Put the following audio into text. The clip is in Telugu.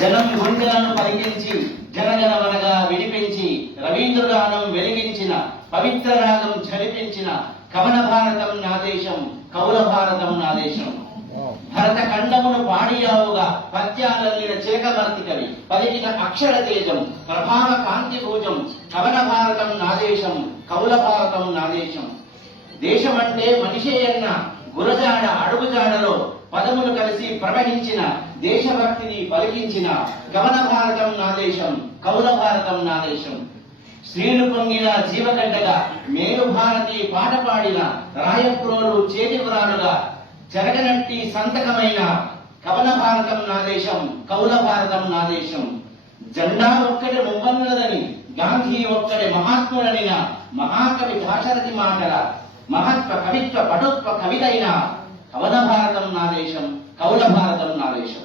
జనం గుండెలను పలికించి జనగణమనగా విడిపించి రవీంద్రగానం వెలిగించిన పవిత్ర రాగం జరిపించిన కవన భారతం నా దేశం, కౌల భారతం నా దేశం. భరత ఖండమును పాడియావుగా పద్యాలన్నిన చిలకవర్తి కవి పలికిన అక్షర తేజం, ప్రభావ కాంతి భూజం. కవన భారతం నా దేశం, కౌల భారతం నా దేశం. దేశమంటే మనిషే అన్న గురజాడ అడుగుజాడలో పదములు కలిసి ప్రవహించిన దేశభక్తిని పలికించిన కవన భారతం నా దేశం, కౌల భారతం నా దేశం. శ్రీలు పొంగిన జీవగడ్డగా మేలు భారతి పాట పాడిన రాయప్రోలు చేతిపురాలుగా జరగనట్టి సంతకమైన కవన భారతం నా దేశం, కౌల భారతం నా దేశం. జెండా ఒక్కడే మువ్వన్నదని గాంధీ ఒక్కడే మహాత్ముడనిన మహాకవి దాశరథి మాటల మహత్వ కవిత్వ పటుత్వ కవితైన కవన భారతం నా దేశం, కౌల భారతం నా దేశం.